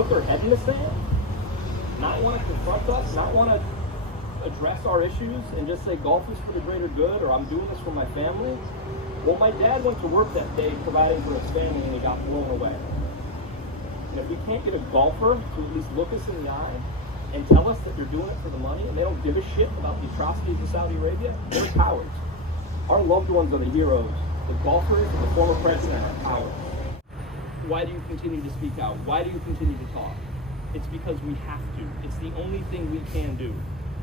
put their head in the sand, not want to confront us, not want to address our issues, and just say golf is for the greater good, or I'm doing this for my family. Well, my dad went to work that day providing for his family, and he got blown away. And if we can't get a golfer to at least look us in the eye and tell us that they're doing it for the money, and they don't give a shit about the atrocities of Saudi Arabia, they're cowards. Our loved ones are the heroes. The golfers and the former president are cowards. Why do you continue to speak out? Why do you continue to talk? It's because we have to. It's the only thing we can do.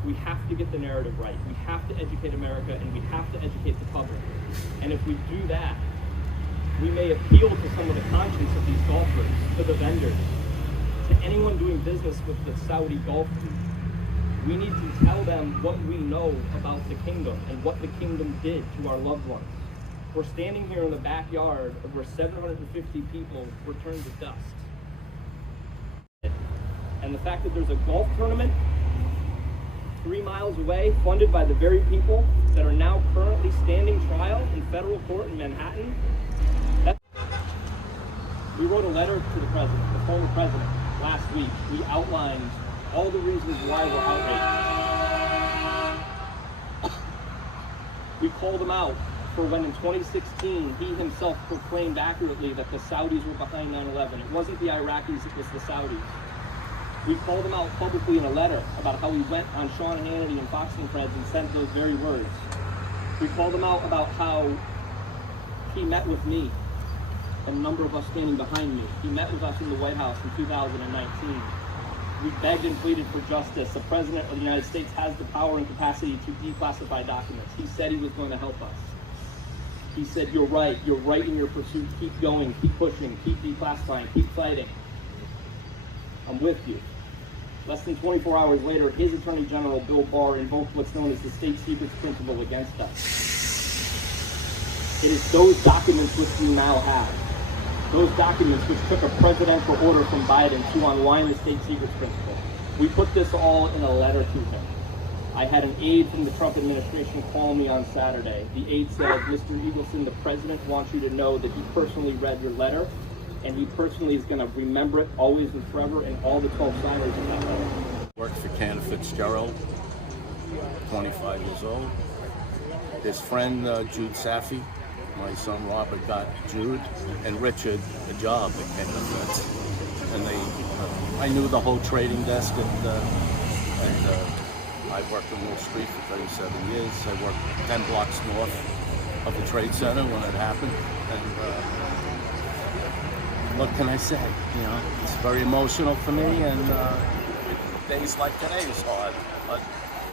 We have to get the narrative right. We have to educate America, and we have to educate the public. And if we do that, we may appeal to some of the conscience of these golfers, to the vendors, to anyone doing business with the Saudi Golf League. We need to tell them what we know about the kingdom and what the kingdom did to our loved ones. We're standing here in the backyard of where 750 people were turned to dust. And the fact that there's a golf tournament 3 miles away, funded by the very people that are now currently standing trial in federal court in Manhattan. We wrote a letter to the president, the former president, last week. We outlined all the reasons why we're outraged. We called him out for when in 2016 he himself proclaimed accurately that the Saudis were behind 9/11. It wasn't the Iraqis, it was the Saudis. We called him out publicly in a letter about how he went on Sean Hannity and Fox and Friends and said those very words. We called him out about how he met with me, a number of us standing behind me. He met with us in the White House in 2019. We begged and pleaded for justice. The President of the United States has the power and capacity to declassify documents. He said he was going to help us. He said, you're right in your pursuit. Keep going, keep pushing, keep declassifying, keep fighting. I'm with you. Less than 24 hours later, his Attorney General, Bill Barr, invoked what's known as the state secrets principle against us. It is those documents which we now have. Those documents which took a presidential order from Biden to unwind the state secrets principle. We put this all in a letter to him. I had an aide from the Trump administration call me on Saturday. The aide said, Mr. Eagleson, the president wants you to know that he personally read your letter, and he personally is going to remember it always and forever, and all the 12 signers of that letter. Worked for Ken Fitzgerald, 25 years old. His friend, Jude Safi, my son Robert got Jude and Richard a job at Ken Fitz. And I knew the whole trading desk, and I worked on Wall Street for 37 years. I worked 10 blocks north of the Trade Center when it happened. And what can I say? You know, it's very emotional for me, and days like today is hard. But